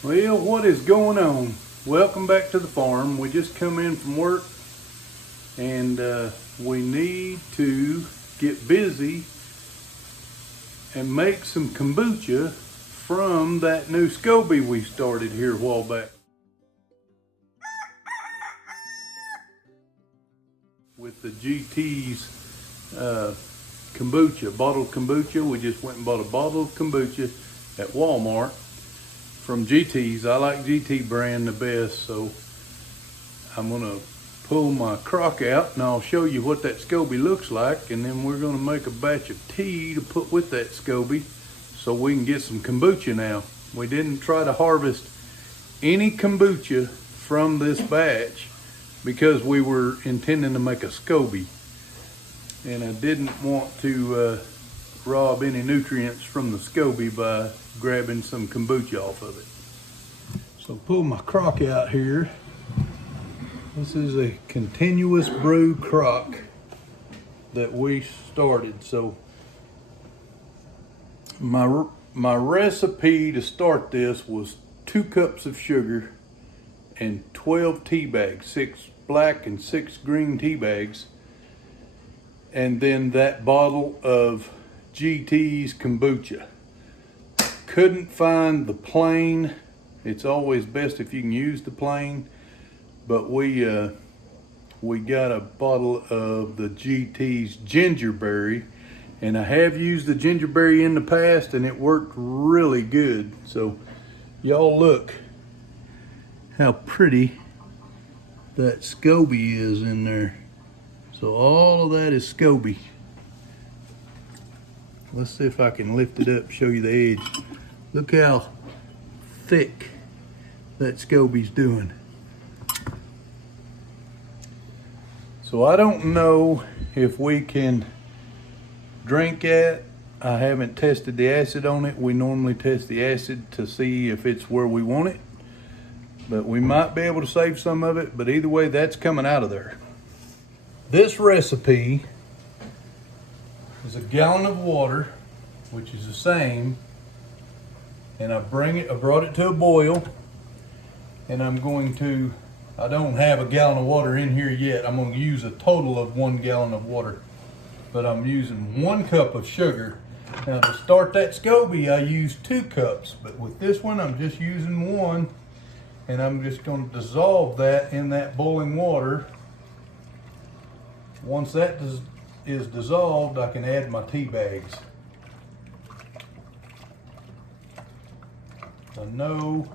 Well, what is going on? Welcome back to the farm. We just come in from work and we need to get busy and make some kombucha from that new Scoby we started here a while back. With the GT's kombucha, bottled kombucha. We just went and bought a bottle of kombucha at Walmart from GT's. I like GT brand the best, so I'm gonna pull my crock out and I'll show you what that Scoby looks like, and then we're gonna make a batch of tea to put with that Scoby so we can get some kombucha now. We didn't try to harvest any kombucha from this batch because we were intending to make a Scoby, and I didn't want to rob any nutrients from the Scoby by grabbing some kombucha off of it. So pull my crock out here. This is a continuous brew crock that we started. So my recipe to start this was 2 cups of sugar and 12 tea bags, 6 black and 6 green tea bags, and then that bottle of GT's kombucha. Couldn't find the plain. It's always best if you can use the plain, but we got a bottle of the GT's gingerberry, and I have used the gingerberry in the past and it worked really good. So y'all look how pretty that Scoby is in there. So all of that is Scoby. Let's see if I can lift it up, show you the edge. Look how thick that Scoby's doing. So I don't know if we can drink it. I haven't tested the acid on it. We normally test the acid to see if it's where we want it, but we might be able to save some of it. But either way, that's coming out of there. This recipe is a gallon of water, which is the same, and I brought it to a boil, and I don't have a gallon of water in here yet. I'm going to use a total of 1 gallon of water, but I'm using 1 cup of sugar. Now to start that Scoby, I used 2 cups, but with this one, I'm just using 1, and I'm just going to dissolve that in that boiling water. Once that is dissolved, I can add my tea bags. I know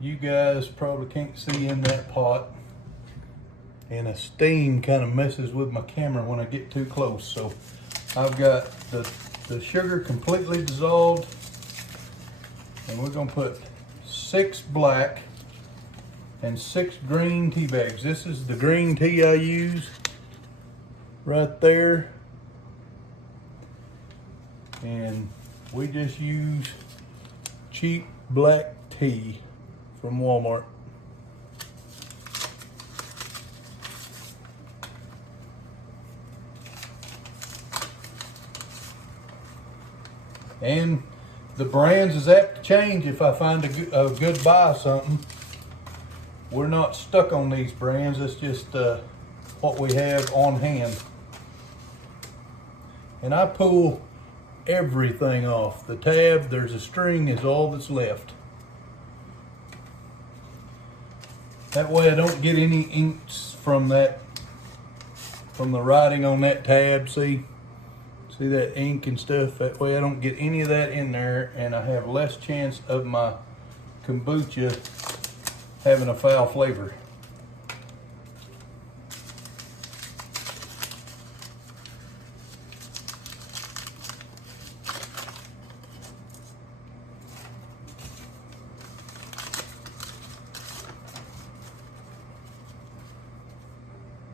you guys probably can't see in that pot, and a steam kind of messes with my camera when I get too close. So I've got the sugar completely dissolved, and we're gonna put 6 black and 6 green tea bags. This is the green tea I use right there, and we just use cheap black tea from Walmart. And the brands is apt to change if I find a good buy something. We're not stuck on these brands. It's just what we have on hand. And I pull everything off. The tab, there's a string, is all that's left. That way I don't get any inks from the writing on that tab. See that ink and stuff? That way I don't get any of that in there, and I have less chance of my kombucha having a foul flavor.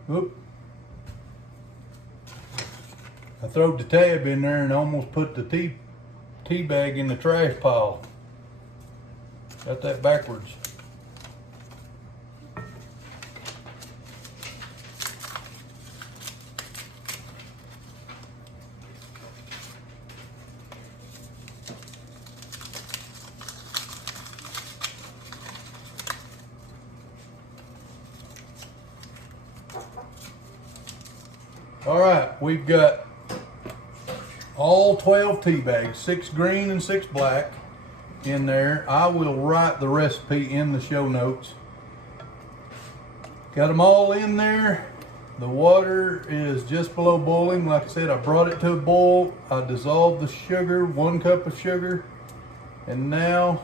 Whoop. I throwed the tab in there and almost put the tea bag in the trash pile. Got that backwards. All right, we've got all 12 tea bags, 6 green and 6 black in there. I will write the recipe in the show notes. Got them all in there. The water is just below boiling. Like I said, I brought it to a boil. I dissolved the sugar, 1 cup of sugar. And now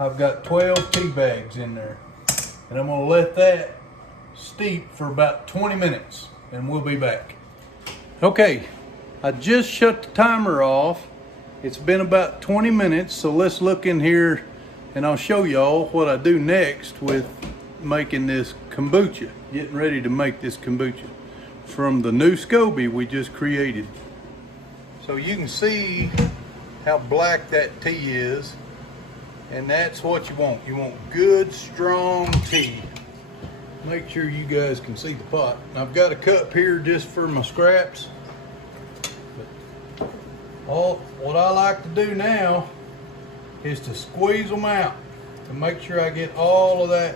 I've got 12 tea bags in there. And I'm gonna let that steep for about 20 minutes and we'll be back. Okay, I just shut the timer off. It's been about 20 minutes, so let's look in here and I'll show y'all what I do next with making this kombucha. Getting ready to make this kombucha from the new Scoby we just created. So you can see how black that tea is, and that's what you want. You want good, strong tea. Make sure you guys can see the pot. I've got a cup here just for my scraps. What I like to do now is to squeeze them out and make sure I get all of that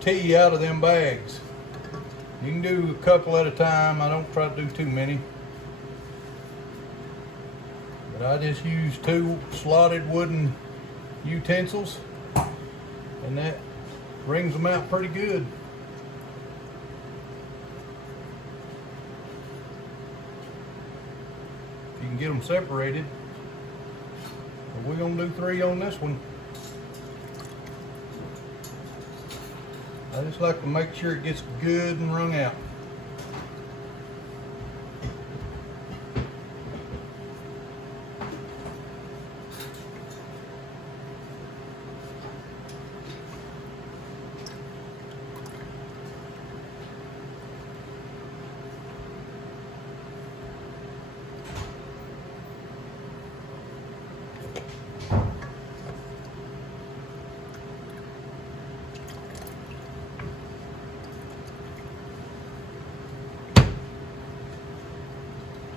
tea out of them bags. You can do a couple at a time. I don't try to do too many. But I just use 2 slotted wooden utensils and that wrings them out pretty good. You can get them separated. But we're gonna do 3 on this one. I just like to make sure it gets good and wrung out.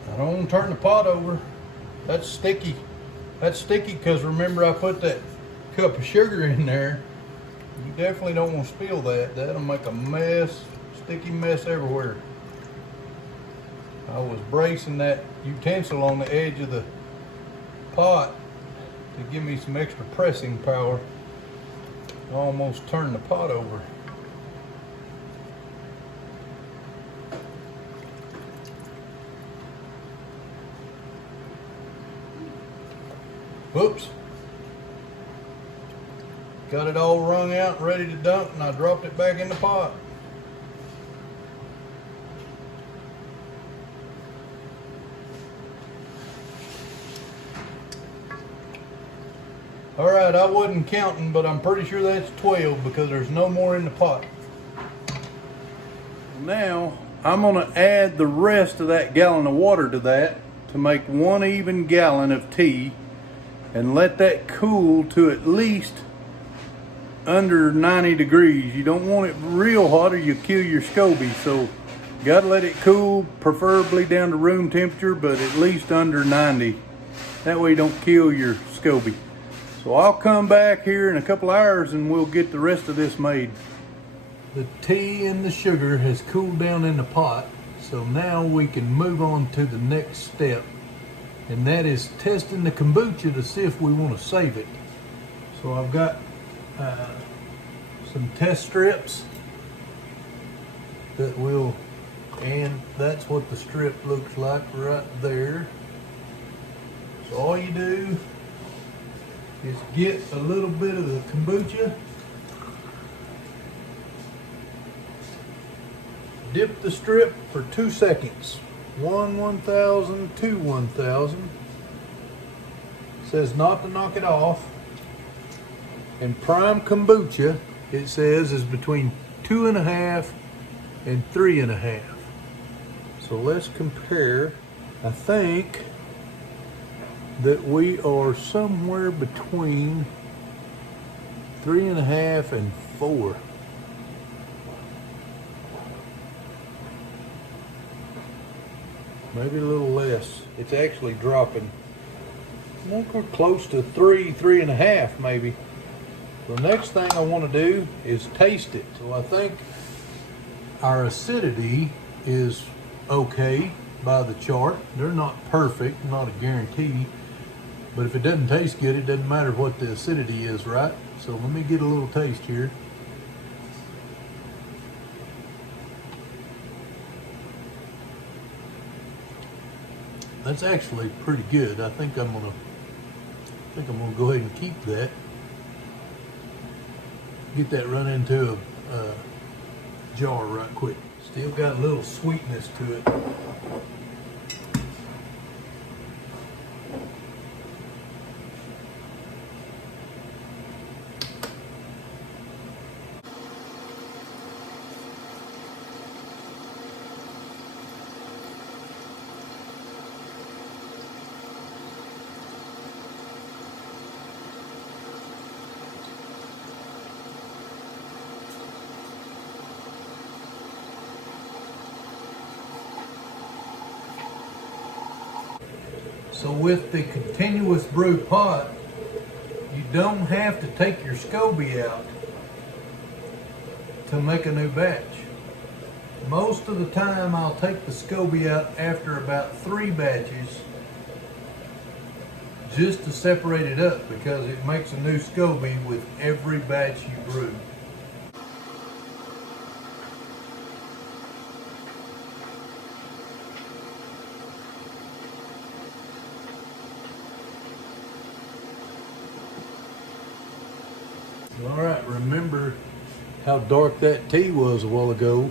I don't want to turn the pot over. That's sticky. That's sticky because remember I put that cup of sugar in there. You definitely don't want to spill that. That'll make a mess, sticky mess everywhere. I was bracing that utensil on the edge of the pot to give me some extra pressing power. I almost turned the pot over. Whoops. Got it all wrung out, ready to dump, and I dropped it back in the pot. All right, I wasn't counting, but I'm pretty sure that's 12 because there's no more in the pot. Now, I'm gonna add the rest of that gallon of water to that to make 1 even gallon of tea and let that cool to at least under 90 degrees. You don't want it real hot or you'll kill your Scoby, so gotta let it cool, preferably down to room temperature, but at least under 90. That way you don't kill your Scoby. So I'll come back here in a couple hours and we'll get the rest of this made. The tea and the sugar has cooled down in the pot, so now we can move on to the next step, and that is testing the kombucha to see if we want to save it. So I've got some test strips that will, and that's what the strip looks like right there. So all you do is get a little bit of the kombucha, dip the strip for 2 seconds. 1/1000, 2/1000. Says not to knock it off. And prime kombucha, it says, is between 2.5 and 3.5. So let's compare. I think that we are somewhere between 3.5 and 4. Maybe a little less. It's actually dropping. I think we're close to 3.5 maybe. The next thing I want to do is taste it. So I think our acidity is okay by the chart. They're not perfect, not a guarantee. But if it doesn't taste good, it doesn't matter what the acidity is, right? So let me get a little taste here. That's actually pretty good. I think I'm gonna go ahead and keep that. Get that run into a jar right quick. Still got a little sweetness to it. So with the continuous brew pot, you don't have to take your Scoby out to make a new batch. Most of the time I'll take the Scoby out after about 3 batches just to separate it up, because it makes a new Scoby with every batch you brew. All right, remember how dark that tea was a while ago?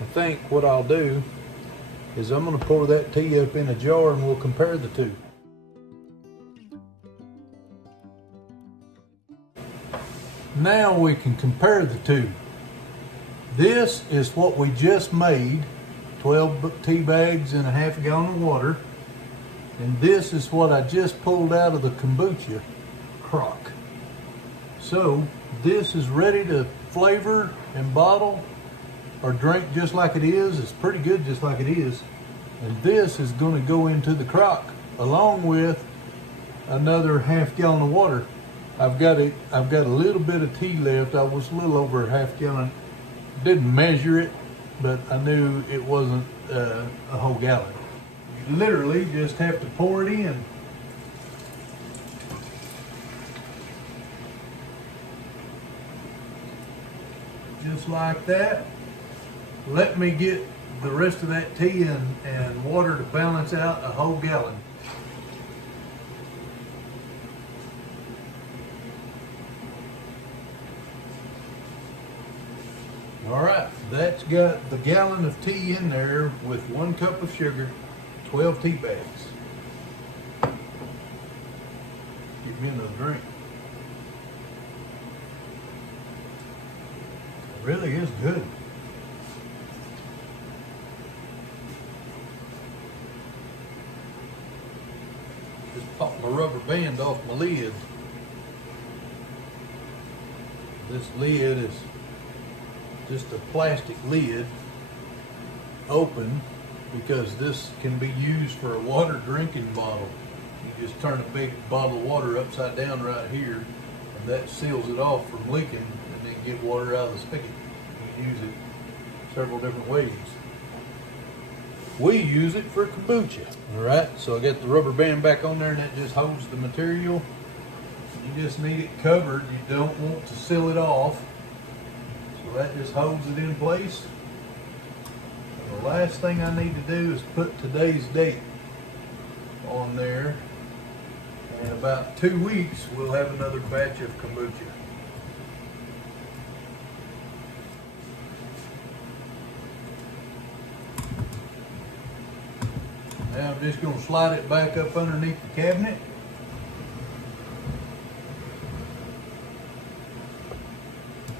I think what I'll do is I'm going to pour that tea up in a jar and we'll compare the two. Now we can compare the two. This is what we just made, 12 tea bags and a half a gallon of water. And this is what I just pulled out of the kombucha crock. So this is ready to flavor and bottle or drink just like it is. It's pretty good just like it is. And this is going to go into the crock along with another half gallon of water. I've got a little bit of tea left. I was a little over a half gallon. Didn't measure it, but I knew it wasn't a whole gallon. You literally just have to pour it in. Just like that. Let me get the rest of that tea and water to balance out a whole gallon. All right, that's got the gallon of tea in there with 1 cup of sugar, 12 tea bags. Get me another drink. It really is good. Just popped my rubber band off my lid. This lid is just a plastic lid, open, because this can be used for a water drinking bottle. You just turn a big bottle of water upside down right here, and that seals it off from leaking, and then get water out of the spigot. You can use it several different ways. We use it for kombucha. All right, so I got the rubber band back on there, and that just holds the material. You just need it covered. You don't want to seal it off. So that just holds it in place. And the last thing I need to do is put today's date on there. In about 2 weeks, we'll have another batch of kombucha. Now I'm just going to slide it back up underneath the cabinet.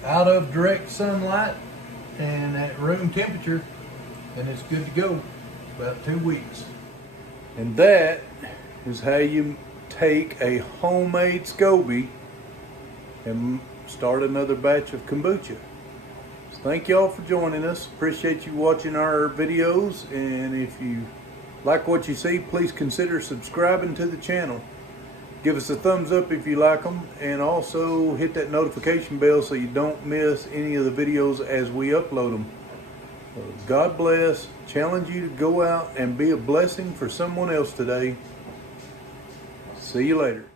Out of direct sunlight and at room temperature, and it's good to go. About 2 weeks. And that is how you take a homemade Scoby and start another batch of kombucha. So thank y'all for joining us. Appreciate you watching our videos, and if you like what you see, please consider subscribing to the channel. Give us a thumbs up if you like them, and also hit that notification bell so you don't miss any of the videos as we upload them. God bless. Challenge you to go out and be a blessing for someone else today. See you later.